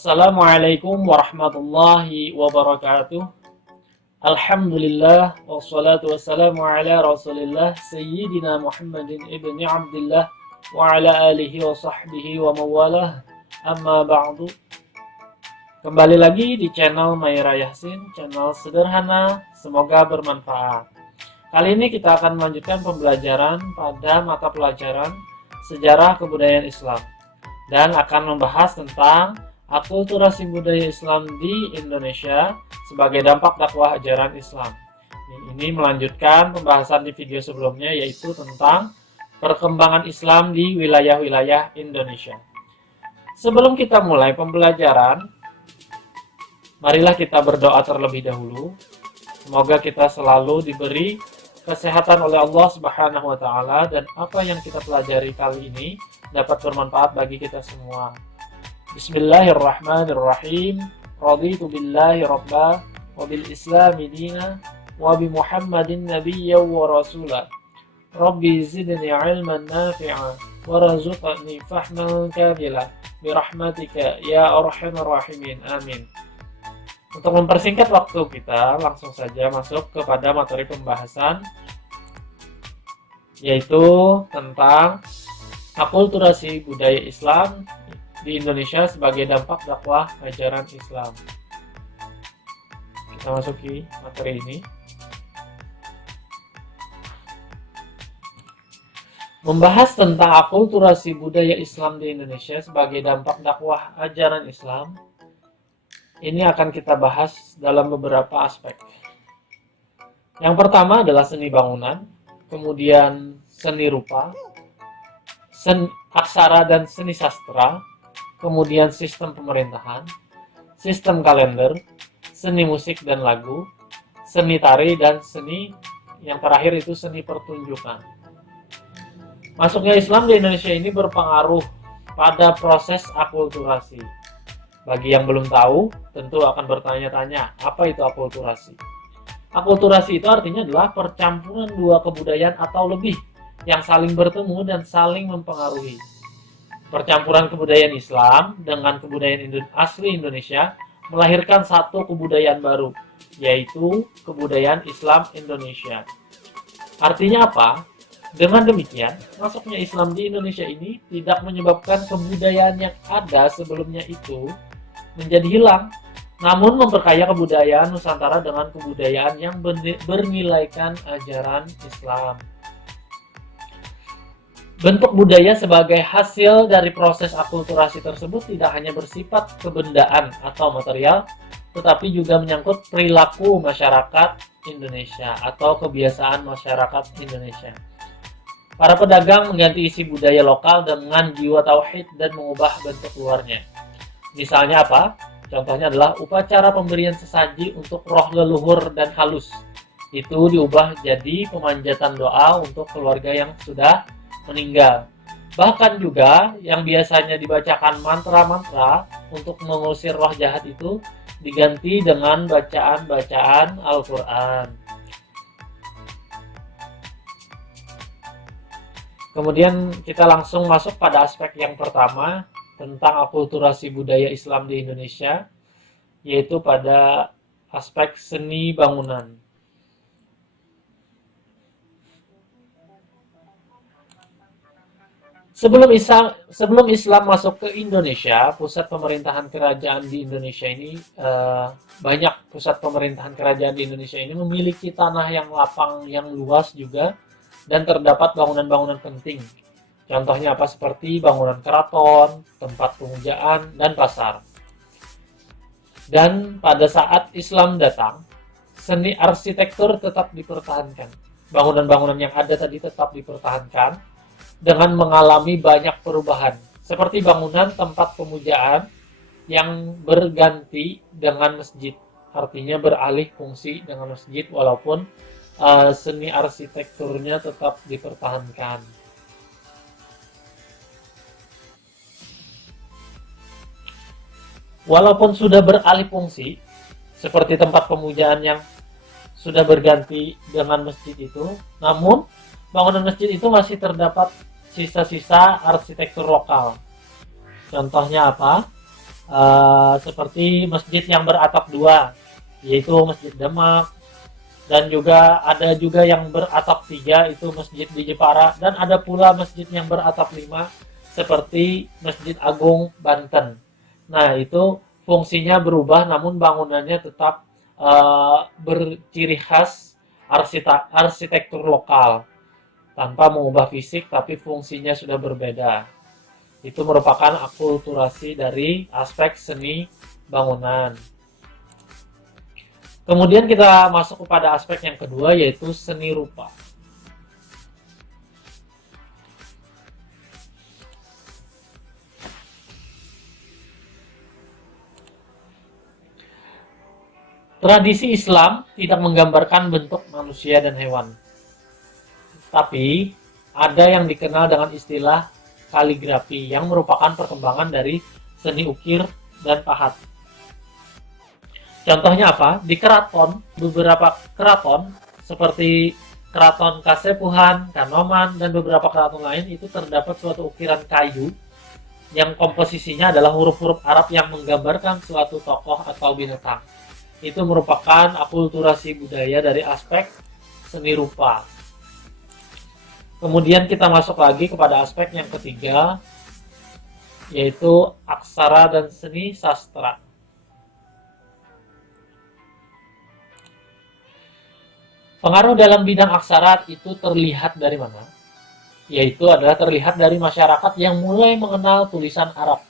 Assalamualaikum warahmatullahi wabarakatuh. Alhamdulillah wassalatu wassalamu ala Rasulillah Sayyidina Muhammadin ibni Abdullah wa ala alihi wa sahbihi wa mawalah. Amma ba'du. Kembali lagi di channel Mayra Yasin, channel sederhana, semoga bermanfaat. Kali ini kita akan melanjutkan pembelajaran pada mata pelajaran Sejarah Kebudayaan Islam dan akan membahas tentang akulturasi budaya Islam di Indonesia sebagai dampak dakwah ajaran Islam. Ini melanjutkan pembahasan di video sebelumnya, yaitu tentang perkembangan Islam di wilayah-wilayah Indonesia. Sebelum kita mulai pembelajaran, marilah kita berdoa terlebih dahulu. Semoga kita selalu diberi kesehatan oleh Allah Subhanahu wa taala dan apa yang kita pelajari kali ini dapat bermanfaat bagi kita semua. Bismillahirrahmanirrahim. Raditu billahi rabba wa bil islami dina wa bi Muhammadin nabiyya wa rasula. Rabbi zidni ilman nafi'a wa razuqni fahman kamila bi rahmatika ya arhamar rahimin. Amin. Untuk mempersingkat waktu kita, langsung saja masuk kepada materi pembahasan, yaitu tentang akulturasi budaya Islam di Indonesia sebagai dampak dakwah ajaran Islam. Kita masuki materi ini. Membahas tentang akulturasi budaya Islam di Indonesia sebagai dampak dakwah ajaran Islam, ini akan kita bahas dalam beberapa aspek. Yang pertama adalah seni bangunan, kemudian seni rupa, aksara dan seni sastra, kemudian sistem pemerintahan, sistem kalender, seni musik dan lagu, seni tari, dan seni yang terakhir itu seni pertunjukan. Masuknya Islam di Indonesia ini berpengaruh pada proses akulturasi. Bagi yang belum tahu, tentu akan bertanya-tanya, apa itu akulturasi? Akulturasi itu artinya adalah percampuran dua kebudayaan atau lebih yang saling bertemu dan saling mempengaruhi. Percampuran kebudayaan Islam dengan kebudayaan asli Indonesia melahirkan satu kebudayaan baru, yaitu kebudayaan Islam Indonesia. Artinya apa? Dengan demikian, masuknya Islam di Indonesia ini tidak menyebabkan kebudayaan yang ada sebelumnya itu menjadi hilang, namun memperkaya kebudayaan Nusantara dengan kebudayaan yang bernilaikan ajaran Islam. Bentuk budaya sebagai hasil dari proses akulturasi tersebut tidak hanya bersifat kebendaan atau material, tetapi juga menyangkut perilaku masyarakat Indonesia atau kebiasaan masyarakat Indonesia. Para pedagang mengganti isi budaya lokal dengan jiwa tauhid dan mengubah bentuk luarnya. Misalnya apa? Contohnya adalah upacara pemberian sesaji untuk roh leluhur dan halus. Itu diubah jadi pemanjatan doa untuk keluarga yang sudah meninggal. Bahkan juga yang biasanya dibacakan mantra-mantra untuk mengusir roh jahat itu diganti dengan bacaan-bacaan Al-Quran. Kemudian kita langsung masuk pada aspek yang pertama tentang akulturasi budaya Islam di Indonesia, yaitu pada aspek seni bangunan. Sebelum Islam masuk ke Indonesia, pusat pemerintahan kerajaan di Indonesia ini banyak pusat pemerintahan kerajaan di Indonesia ini memiliki tanah yang lapang, yang luas juga, dan terdapat bangunan-bangunan penting. Contohnya apa? Seperti bangunan keraton, tempat pemujaan, dan pasar. Dan pada saat Islam datang, seni arsitektur tetap dipertahankan. Bangunan-bangunan yang ada tadi tetap dipertahankan dengan mengalami banyak perubahan, seperti bangunan tempat pemujaan yang berganti dengan masjid, artinya beralih fungsi dengan masjid walaupun seni arsitekturnya tetap dipertahankan. Walaupun sudah beralih fungsi, seperti tempat pemujaan yang sudah berganti dengan masjid itu, namun bangunan masjid itu masih terdapat sisa-sisa arsitektur lokal. Contohnya apa? seperti masjid yang beratap dua, yaitu Masjid Demak, dan juga ada juga yang beratap tiga, itu masjid di Jepara, dan ada pula masjid yang beratap lima seperti Masjid Agung Banten. Nah, itu fungsinya berubah namun bangunannya tetap berciri khas arsitektur lokal tanpa mengubah fisik, tapi fungsinya sudah berbeda. Itu merupakan akulturasi dari aspek seni bangunan. Kemudian kita masuk kepada aspek yang kedua, yaitu seni rupa. Tradisi Islam tidak menggambarkan bentuk manusia dan hewan, tapi ada yang dikenal dengan istilah kaligrafi yang merupakan perkembangan dari seni ukir dan pahat. Contohnya apa? Di keraton, beberapa keraton seperti Keraton Kasepuhan, Kanoman, dan beberapa keraton lain itu terdapat suatu ukiran kayu yang komposisinya adalah huruf-huruf Arab yang menggambarkan suatu tokoh atau binatang. Itu merupakan akulturasi budaya dari aspek seni rupa. Kemudian kita masuk lagi kepada aspek yang ketiga, yaitu aksara dan seni sastra. Pengaruh dalam bidang aksara itu terlihat dari mana? Yaitu adalah terlihat dari masyarakat yang mulai mengenal tulisan Arab.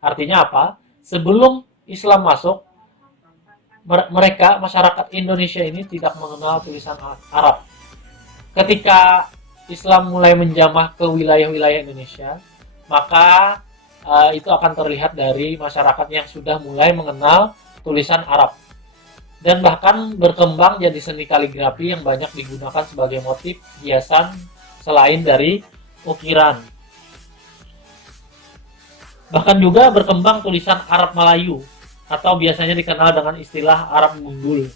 Artinya apa? Sebelum Islam masuk, mereka, masyarakat Indonesia ini tidak mengenal tulisan Arab. Ketika Islam mulai menjamah ke wilayah-wilayah Indonesia, maka itu akan terlihat dari masyarakat yang sudah mulai mengenal tulisan Arab. Dan bahkan berkembang jadi seni kaligrafi yang banyak digunakan sebagai motif hiasan selain dari ukiran. Bahkan juga berkembang tulisan Arab Melayu, atau biasanya dikenal dengan istilah Arab Gundul,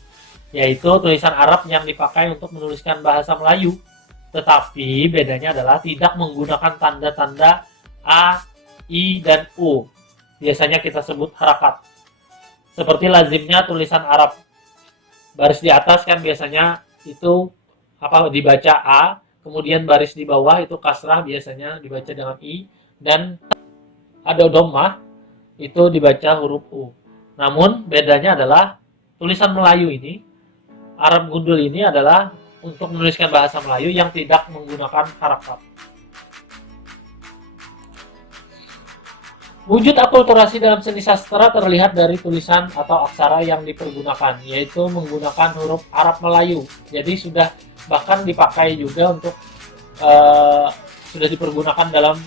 yaitu tulisan Arab yang dipakai untuk menuliskan bahasa Melayu. Tetapi bedanya adalah tidak menggunakan tanda-tanda A, I, dan U. Biasanya kita sebut harakat. Seperti lazimnya tulisan Arab. Baris di atas kan biasanya itu dibaca A, kemudian baris di bawah itu kasrah biasanya dibaca dengan I, dan ada dhammah itu dibaca huruf U. Namun bedanya adalah tulisan Melayu ini, Arab Gundul ini adalah untuk menuliskan bahasa Melayu yang tidak menggunakan harakat. Wujud akulturasi dalam seni sastra terlihat dari tulisan atau aksara yang dipergunakan, yaitu menggunakan huruf Arab Melayu. Jadi sudah bahkan dipakai juga untuk sudah dipergunakan dalam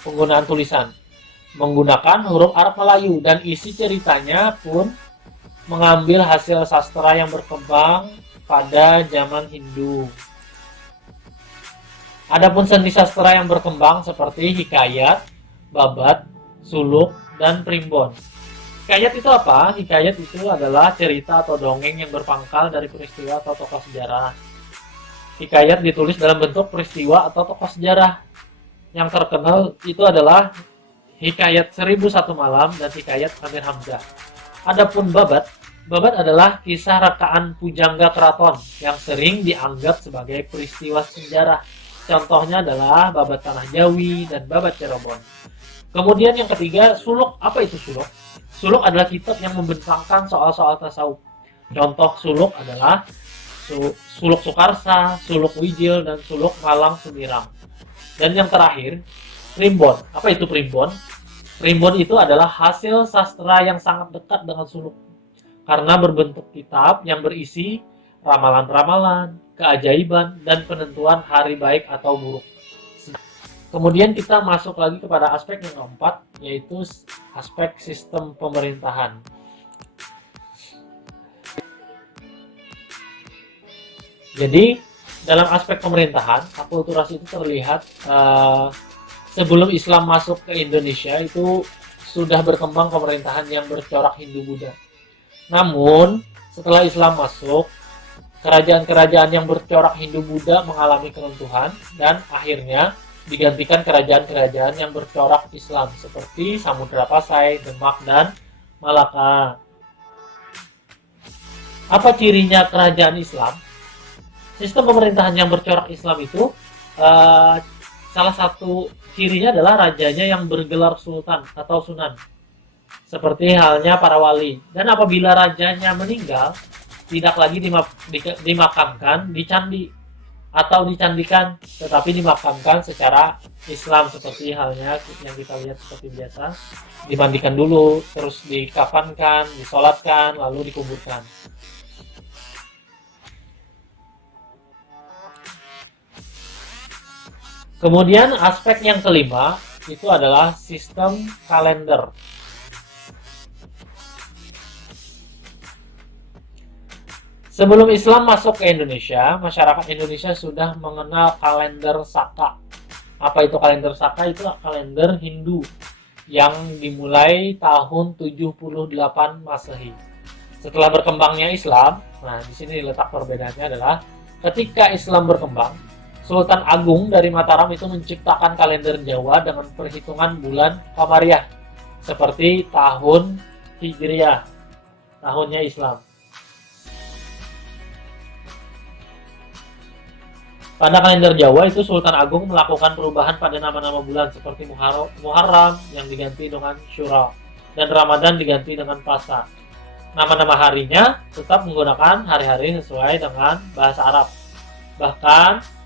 penggunaan tulisan, menggunakan huruf Arab Melayu, dan isi ceritanya pun mengambil hasil sastra yang berkembang pada zaman Hindu. Adapun seni sastra yang berkembang seperti hikayat, babat, suluk, dan primbon. Hikayat itu apa? Hikayat itu adalah cerita atau dongeng yang berpangkal dari peristiwa atau tokoh sejarah. Hikayat ditulis dalam bentuk peristiwa atau tokoh sejarah. Yang terkenal itu adalah Hikayat 1001 Malam dan Hikayat Amir Hamzah. Adapun babat adalah kisah rekaan pujangga keraton yang sering dianggap sebagai peristiwa sejarah. Contohnya adalah babat Tanah Jawi dan babat Cirebon. Kemudian yang ketiga, suluk. Apa itu suluk? Suluk adalah kitab yang membentangkan soal-soal tasawuf. Contoh suluk adalah suluk Sukarsa, suluk Wijil, dan suluk Malang Sumirang. Dan yang terakhir, primbon. Apa itu primbon? Primbon itu adalah hasil sastra yang sangat dekat dengan suluk, karena berbentuk kitab yang berisi ramalan-ramalan, keajaiban, dan penentuan hari baik atau buruk. Kemudian kita masuk lagi kepada aspek yang keempat, yaitu aspek sistem pemerintahan. Jadi dalam aspek pemerintahan, akulturasi itu terlihat sebelum Islam masuk ke Indonesia itu sudah berkembang pemerintahan yang bercorak Hindu-Buddha. Namun setelah Islam masuk, kerajaan-kerajaan yang bercorak Hindu-Buddha mengalami keruntuhan, dan akhirnya digantikan kerajaan-kerajaan yang bercorak Islam seperti Samudra Pasai, Demak, dan Malaka. Apa cirinya kerajaan Islam? Sistem pemerintahan yang bercorak Islam itu salah satu cirinya adalah rajanya yang bergelar sultan atau sunan, seperti halnya para wali. Dan apabila rajanya meninggal, tidak lagi dimakamkan di candi atau dicandikan, tetapi dimakamkan secara Islam, seperti halnya yang kita lihat seperti biasa, dimandikan dulu, terus dikafankan, disolatkan, lalu dikuburkan. Kemudian aspek yang kelima itu adalah sistem kalender. Sebelum Islam masuk ke Indonesia, masyarakat Indonesia sudah mengenal kalender Saka. Apa itu kalender Saka? Itu kalender Hindu yang dimulai tahun 78 Masehi. Setelah berkembangnya Islam, nah di sini letak perbedaannya adalah ketika Islam berkembang, Sultan Agung dari Mataram itu menciptakan kalender Jawa dengan perhitungan bulan Qamariyah seperti tahun Hijriyah, tahunnya Islam. Pada kalender Jawa itu Sultan Agung melakukan perubahan pada nama-nama bulan seperti Muharram yang diganti dengan Syura dan Ramadan diganti dengan Pasa. Nama-nama harinya tetap menggunakan hari-hari sesuai dengan bahasa Arab. Bahkan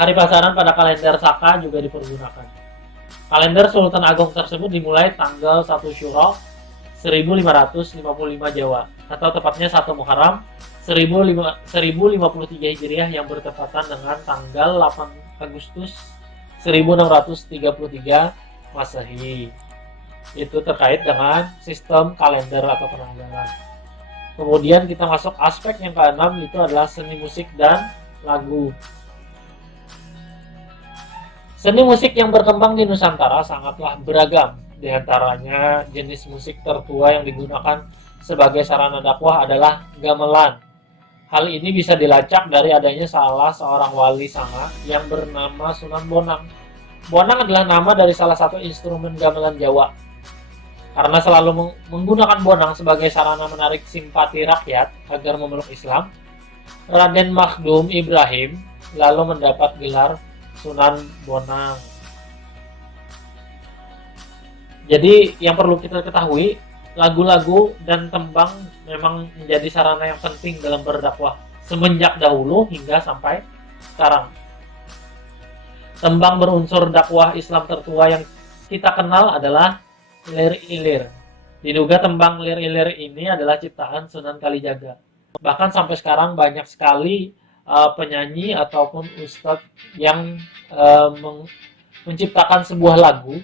hari pasaran pada kalender Saka juga dipergunakan. Kalender Sultan Agung tersebut dimulai tanggal 1 Syuro 1555 Jawa atau tepatnya 1 Muharram 1053 Hijriah yang bertepatan dengan tanggal 8 Agustus 1633 Masehi. Itu terkait dengan sistem kalender atau penanggalan. Kemudian kita masuk aspek yang keenam, itu adalah seni musik dan lagu. Seni musik yang berkembang di Nusantara sangatlah beragam. Di antaranya jenis musik tertua yang digunakan sebagai sarana dakwah adalah gamelan. Hal ini bisa dilacak dari adanya salah seorang wali sanga yang bernama Sunan Bonang. Bonang adalah nama dari salah satu instrumen gamelan Jawa. Karena selalu menggunakan bonang sebagai sarana menarik simpati rakyat agar memeluk Islam, Raden Makhdum Ibrahim lalu mendapat gelar Sunan Bonang. Jadi yang perlu kita ketahui, lagu-lagu dan tembang memang menjadi sarana yang penting dalam berdakwah semenjak dahulu hingga sampai sekarang. Tembang berunsur dakwah Islam tertua yang kita kenal adalah lir-ilir. Diduga tembang lir-ilir ini adalah ciptaan Sunan Kalijaga. Bahkan sampai sekarang banyak sekali penyanyi ataupun ustadz yang menciptakan sebuah lagu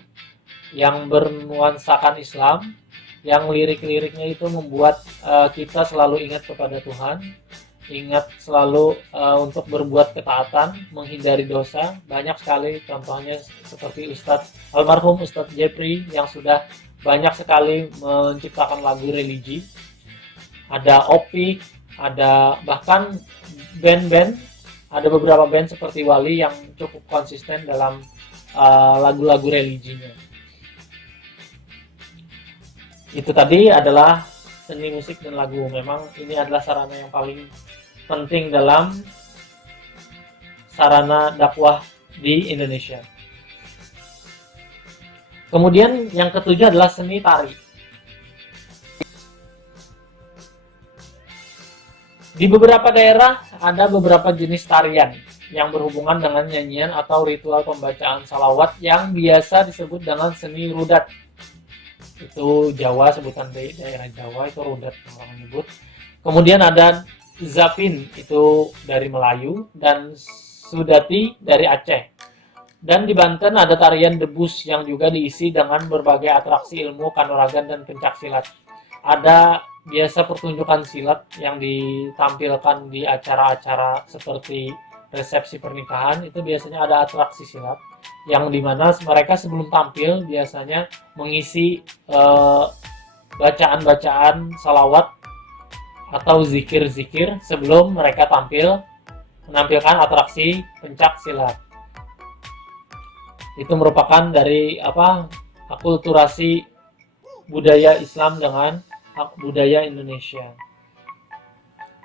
yang bernuansakan Islam, yang lirik-liriknya itu membuat kita selalu ingat kepada Tuhan, ingat selalu untuk berbuat ketaatan, menghindari dosa. Banyak sekali contohnya seperti almarhum Ustadz Jepri yang sudah banyak sekali menciptakan lagu religi. Ada Opik, ada bahkan band-band, ada beberapa band seperti Wali yang cukup konsisten dalam lagu-lagu religinya. Itu tadi adalah seni musik dan lagu. Memang ini adalah sarana yang paling penting dalam sarana dakwah di Indonesia. Kemudian yang ketujuh adalah seni tari. Di beberapa daerah ada beberapa jenis tarian yang berhubungan dengan nyanyian atau ritual pembacaan salawat yang biasa disebut dengan seni rudat. Itu Jawa, sebutan di daerah Jawa itu rudat orang menyebut. Kemudian ada zapin, itu dari Melayu, dan sudati dari Aceh. Dan di Banten ada tarian debus yang juga diisi dengan berbagai atraksi ilmu kanuragan dan pencaksilat. Ada biasa pertunjukan silat yang ditampilkan di acara-acara seperti resepsi pernikahan. Itu biasanya ada atraksi silat yang dimana mereka sebelum tampil biasanya mengisi bacaan-bacaan salawat atau zikir-zikir sebelum mereka tampil menampilkan atraksi pencak silat. Itu merupakan dari akulturasi budaya Islam dengan budaya Indonesia,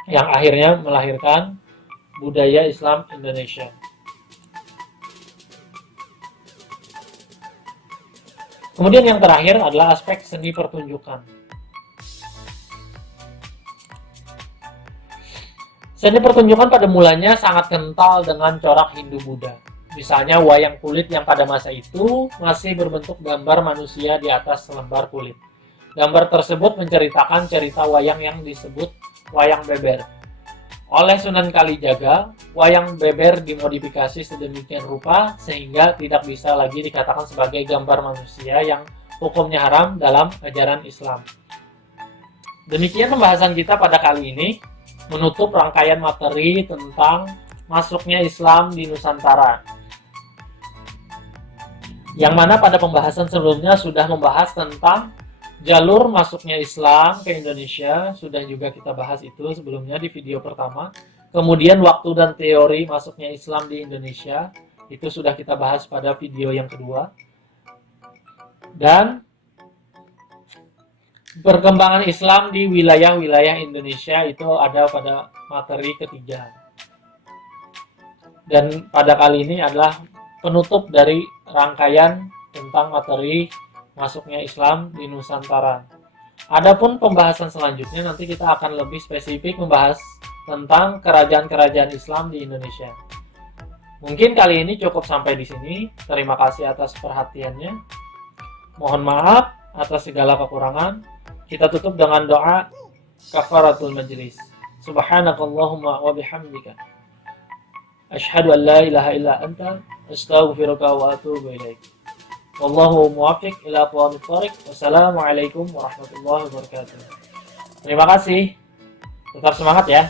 yang akhirnya melahirkan budaya Islam Indonesia. Kemudian yang terakhir adalah aspek seni pertunjukan. Seni pertunjukan pada mulanya sangat kental dengan corak Hindu-Buddha. Misalnya wayang kulit yang pada masa itu masih berbentuk gambar manusia di atas selembar kulit. Gambar tersebut menceritakan cerita wayang yang disebut wayang beber. Oleh Sunan Kalijaga, wayang beber dimodifikasi sedemikian rupa sehingga tidak bisa lagi dikatakan sebagai gambar manusia yang hukumnya haram dalam ajaran Islam. Demikian pembahasan kita pada kali ini, menutup rangkaian materi tentang masuknya Islam di Nusantara. Yang mana pada pembahasan sebelumnya sudah membahas tentang jalur masuknya Islam ke Indonesia, sudah juga kita bahas itu sebelumnya di video pertama. Kemudian waktu dan teori masuknya Islam di Indonesia, itu sudah kita bahas pada video yang kedua. Dan perkembangan Islam di wilayah-wilayah Indonesia itu ada pada materi ketiga. Dan pada kali ini adalah penutup dari rangkaian tentang materi masuknya Islam di Nusantara. Adapun pembahasan selanjutnya nanti kita akan lebih spesifik membahas tentang kerajaan-kerajaan Islam di Indonesia. Mungkin kali ini cukup sampai di sini. Terima kasih atas perhatiannya. Mohon maaf atas segala kekurangan. Kita tutup dengan doa kafaratul majlis. Subhanakallahumma wa bihamdika, asyhadu an la ilaha illa anta, astaghfiruka wa atubu ilaik. Wallahu muwaffiq ila aqwamit thoriq. Wassalamualaikum warahmatullahi wabarakatuh. Terima kasih. Tetap semangat ya.